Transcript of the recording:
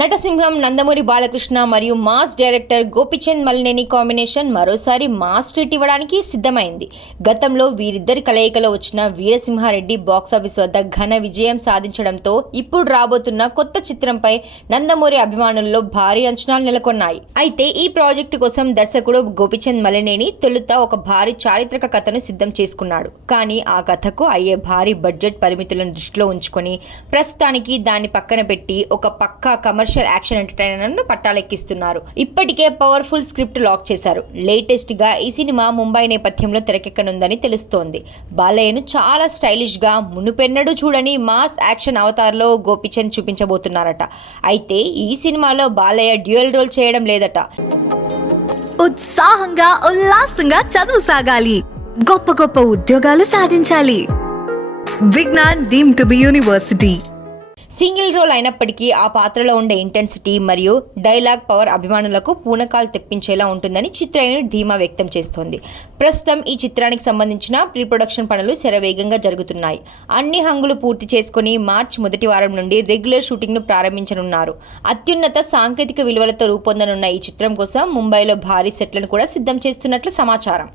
నటసింహం నందమూరి బాలకృష్ణ మరియు mass director Gopichand Malineni combination మరోసారి mass treat ఇవ్వడానికి సిద్ధమైంది. గతంలో వీరిద్దరి కలయికలో వచ్చిన వీరసింహారెడ్డి బాక్సాఫీస్ వద్ద ఘన విజయం సాధించడంతో ఇప్పుడు రాబోతున్న కొత్త చిత్రంపై నందమూరి అభిమానుల్లో భారీ అంచనాలు నెలకొన్నాయి. అయితే ఈ ప్రాజెక్టు కోసం దర్శకుడు గోపీచంద్ మలినేని తొలుత ఒక భారీ చారిత్రక కథను సిద్ధం చేసుకున్నాడు. కానీ ఆ కథకు అయ్యే భారీ బడ్జెట్ పరిమితులను దృష్టిలో ఉంచుకొని ప్రస్తుతానికి దాన్ని పక్కన పెట్టి ఒక పక్కా కమర్షియల్ యాక్షన్ ఎంటర్టైనర్ ను పట్టాలెక్కిస్తున్నారు. ఇప్పటికే పవర్ఫుల్ స్క్రిప్ట్ లాక్ చేశారు. లేటెస్ట్ గా ఈ సినిమా ముంబై నేపథ్యంలో తెరకెక్కనుందని తెలుస్తోంది. బాలయ్యను చాలా స్టైలిష్ గా మునుపెన్నడూ చూడని మాస్ యాక్షన్ అవతార్ లో గోపీచంద్ చూపించబోతున్నారట. అయితే ఈ సినిమాలో బాలయ్య డ్యూయల్ రోల్ చేయడం లేదట. ఉత్సాహంగా ఉల్లాసంగా చదువు సాగాలి, గొప్ప గొప్ప ఉద్యోగాలు సాధించాలి. Vignan deemed to be university. Single role అయినప్పటికీ ఆ పాత్రలో ఉండే ఇంటెన్సిటీ మరియు డైలాగ్ పవర్ అభిమానులకు పూనకాలు తెప్పించేలా ఉంటుందని చిత్ర యూనిట్ ధీమా వ్యక్తం చేస్తోంది. ప్రస్తుతం ఈ చిత్రానికి సంబంధించిన ప్రీ ప్రొడక్షన్ పనులు శరవేగంగా జరుగుతున్నాయి. అన్ని హంగులు పూర్తి చేసుకుని మార్చి మొదటి వారం నుండి రెగ్యులర్ షూటింగ్ ను ప్రారంభించనున్నారు. అత్యున్నత సాంకేతిక విలువలతో రూపొందనున్న ఈ చిత్రం కోసం ముంబైలో భారీ సెట్లను కూడా సిద్ధం చేస్తున్నట్లు సమాచారం.